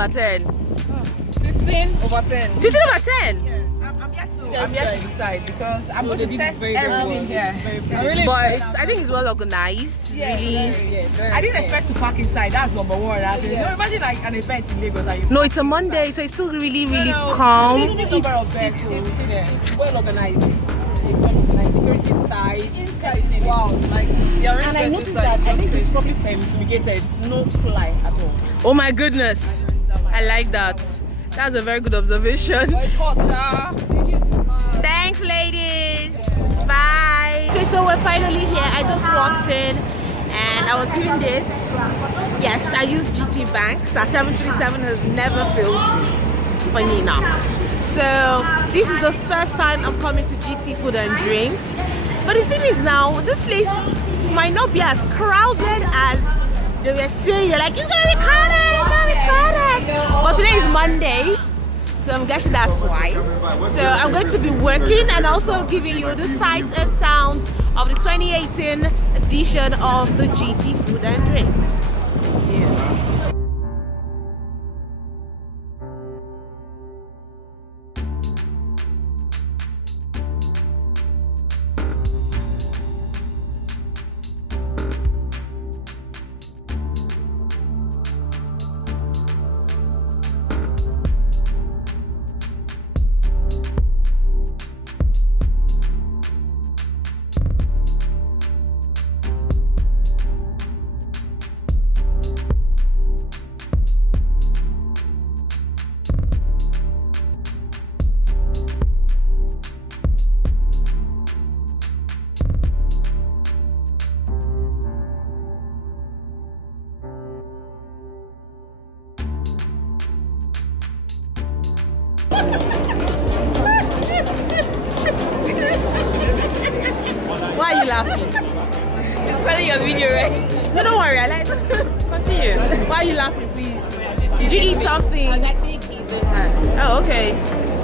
over 10? 15 over 10. 15 over 10? Yeah. I'm yet to decide because I'm going to test everything here. I think it's well organized. It's really. I didn't expect to park inside. That's number one. Imagine like an event in Lagos. No, it's a Monday, so it's still really, really calm. It's well organized. It's well organized. Security is tight. Inside, wow. Like the arrangement. And I noticed that I think it's probably fumigated. No fly at all. Oh my goodness. I like that. That's a very good observation. Thanks, ladies. Bye. Okay, so we're finally here. I just walked in and I was given this. Yes, I use GT Banks. That 737 has never failed me. Funny enough. So this is the first time I'm coming to GT Food and Drinks. But the thing is now, this place might not be as crowded as they were saying. They're like, it's gonna be crowded, it's gonna be crowded. But today is Monday, so I'm guessing that's why. So I'm going to be working and also giving you the sights and sounds of the 2018 edition of the GT Food and Drinks. Yeah. Why are you laughing? It's funny your video, right? No, don't worry. I like it. Continue. Why are you laughing, please? Did you eat something? I was actually teasing her. Oh, okay.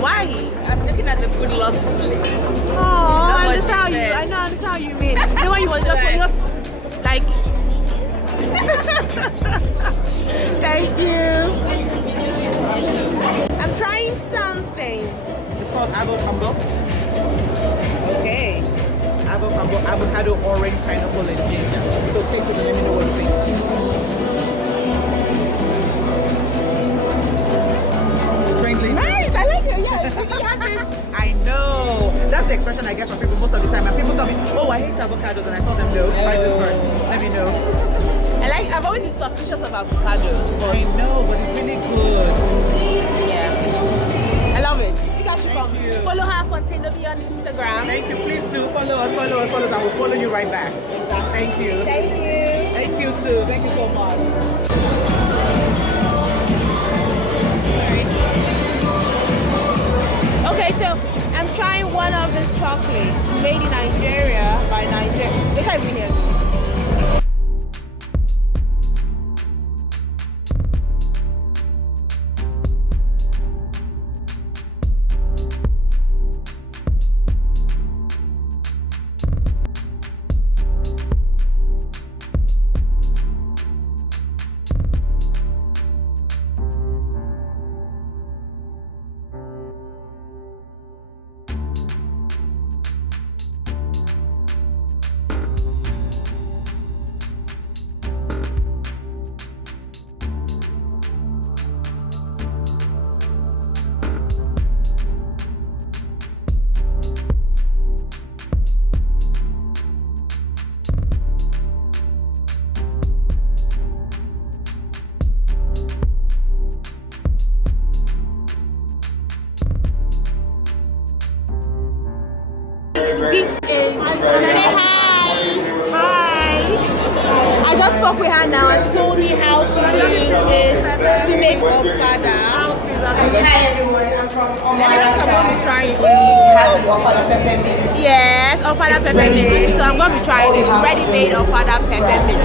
Why? I'm looking at the food lustfully. Oh, I understand how you. I know. I understand how you mean. You know what you want? Just like. Thank you. I'm trying something. It's called avocado. Okay. Avocado, orange, pineapple, and ginger. So taste it and let me know what you think. Strangely. Nice. I like it. Yeah, it really has this. I know. That's the expression I get from people most of the time. And people tell me, oh, I hate avocados. And I tell them, no, try this first. Let me know. I've always been suspicious of avocado. I know, but it's really good. Yeah. I love it. You guys should come. Follow her Fontaine on Instagram. Thank you. Please do follow us. I will follow you right back. Thank you. Thank you. Thank you too. Thank you so much. Okay, so I'm trying one of these chocolates made in Nigeria by Nigeria. They can't even hear me. This is, say hi. Hi. I just spoke with her now and she told me how to use this to make ofada. Hi everyone, I'm from trying ofada pepper mix. Yes, ofada pepper mix. So I'm going to be trying this ready-made ofada pepper mix.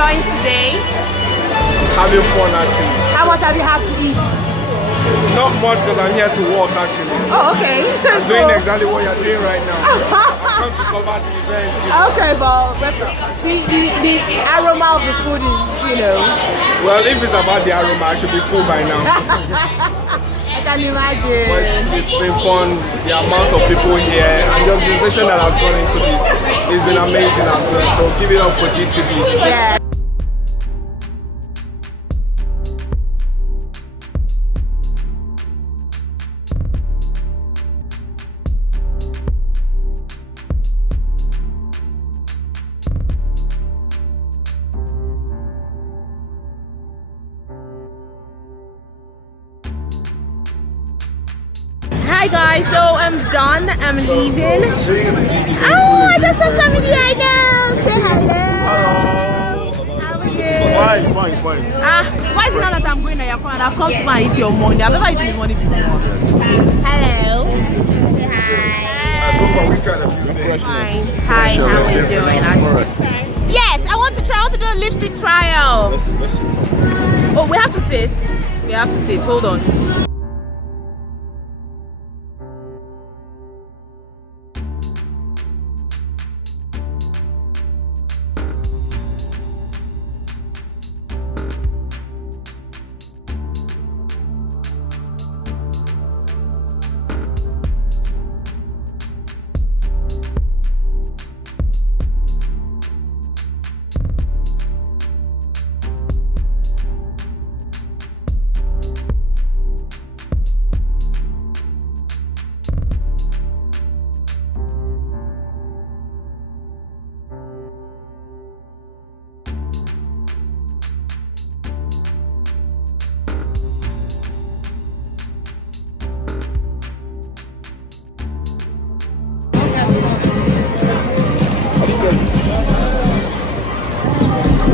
enjoying today? Having fun actually. How much have you had to eat? Not much because I'm here to work actually. Oh, okay. I'm doing exactly what you're doing right now. I'm come to cover the event. Okay, but the aroma of the food is, you know. Well, if it's about the aroma, I should be full by now. I can imagine. But it's been fun. The amount of people here and the organization that has gone into this, it's been amazing as well. So give it up for GTB. Yeah. Hi guys, so I'm done. I'm leaving. Oh, I just saw somebody I know. Say hello. How are you? Fine. Why is it now that I'm going to your corner? I've come to go and eat your money. I've never eaten this money before. Hello. Say hi. Fine. Hi, how are you doing? Yes, I want to try. I want to do a lipstick trial. Oh, we have to sit. We have to sit. Hold on.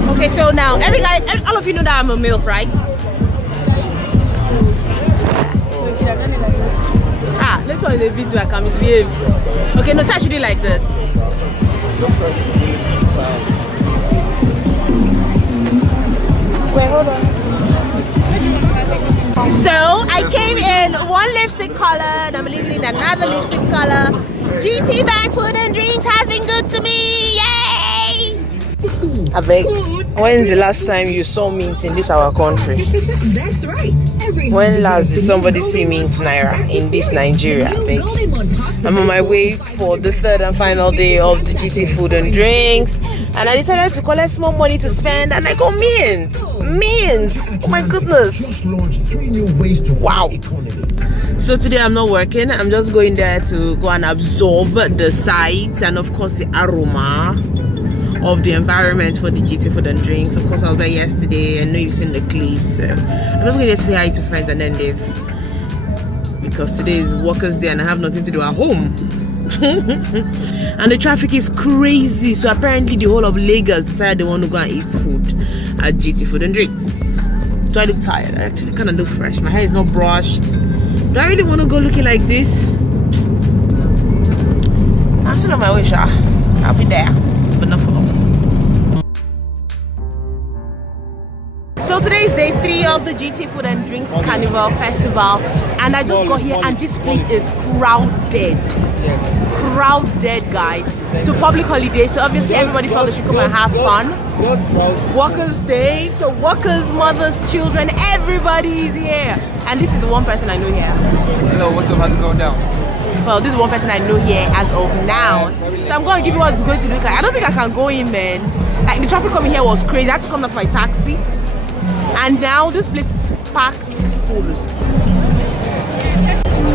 Okay, so now all of you know that I'm a MILF, right? Let's watch the video. I can misbehave. Okay, no, so I should do it like this. Wait, hold on. So I came in one lipstick color and I'm leaving in another lipstick color. GT Food and Drinks has been good to me. Yay! I beg. When's the last time you saw mint in this our country? That's right. When last did somebody see mint naira in this Nigeria? I beg. I'm on my way for the third and final day of the GT Food and Drinks, and I decided to collect small money to spend, and I got mint. Oh my goodness. Wow. So today I'm not working. I'm just going there to go and absorb the sights and of course the aroma of the environment for the GT Food and Drinks. Of course, I was there yesterday. I know you've seen the clips. So I'm just going to say hi to friends and then leave, because today is Workers' Day and I have nothing to do at home. And the traffic is crazy. So apparently the whole of Lagos decided they want to go and eat food at GT Food and Drinks. Do I look tired? I actually kind of look fresh. My hair is not brushed. Do I really want to go looking like this? I'm still on my way, Sha. I'll be there, but not for long. So today is day 3 of the GT Food and Drinks Carnival Festival, and I just got here and this place is crowded. Crowded, guys. It's a public holiday, so obviously everybody felt they should come and have fun. Workers' Day, so workers, mothers, children, everybody is here. And this is the one person I know here. Hello, what's up? How's it going down? Well, this is one person I know here as of now. So I'm going to give you what it's going to look like. I don't think I can go in, man. Like, the traffic coming here was crazy. I had to come down for my taxi. And now this place is packed full.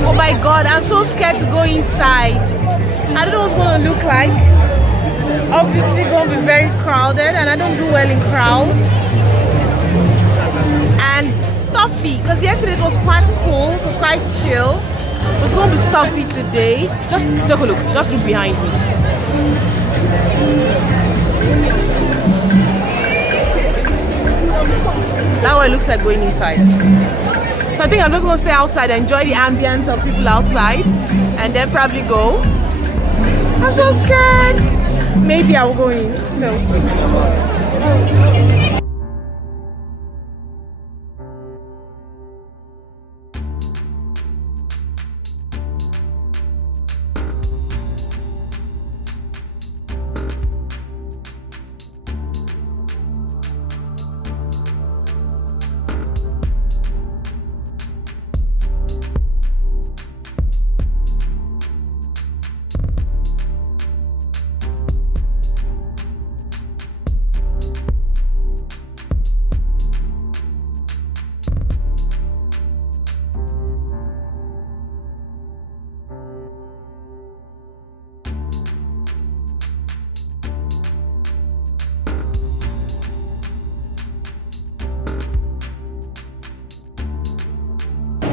Oh my god, I'm so scared to go inside. I don't know what's going to look like. Obviously going to be very crowded, and I don't do well in crowds. And stuffy, because yesterday it was quite cool, it was quite chill. It's going to be stuffy today. Just take a look, just look behind me. That's what it looks like going inside. So I think I'm just going to stay outside, enjoy the ambience of people outside, and then probably go. I'm so scared. Maybe I'll go in. No.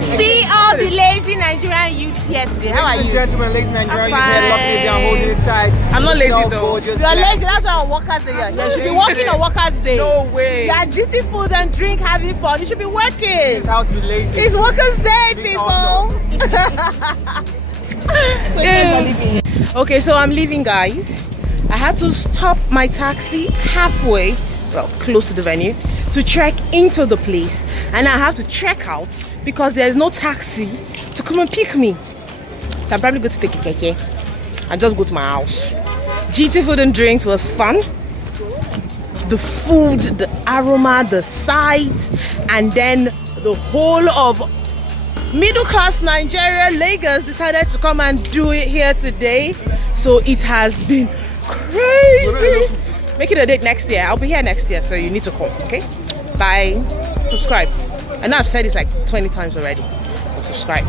See all the lazy Nigerian youths here today. How are you? Gentlemen, ladies and Nigerian, I'm youth, lucky I'm holding it tight. I'm not lazy though. You're lazy, that's why on Workers' Day. You should be working on Workers' Day. No way. You are GT Food and Drink having fun. You should be working. It's how to be lazy. It's Workers' Day, people. Okay, so I'm leaving, guys. I had to stop my taxi halfway, well, close to the venue, to trek into the place. And I have to trek out because there's no taxi to come and pick me. So I'm probably going to take a keke and just go to my house. GT Food and Drinks was fun. The food, the aroma, the sights, and then the whole of middle-class Nigeria, Lagos, decided to come and do it here today. So it has been crazy. Make it a date next year. I'll be here next year, so you need to come, okay? Bye. Subscribe. I know I've said it like 20 times already, but subscribe.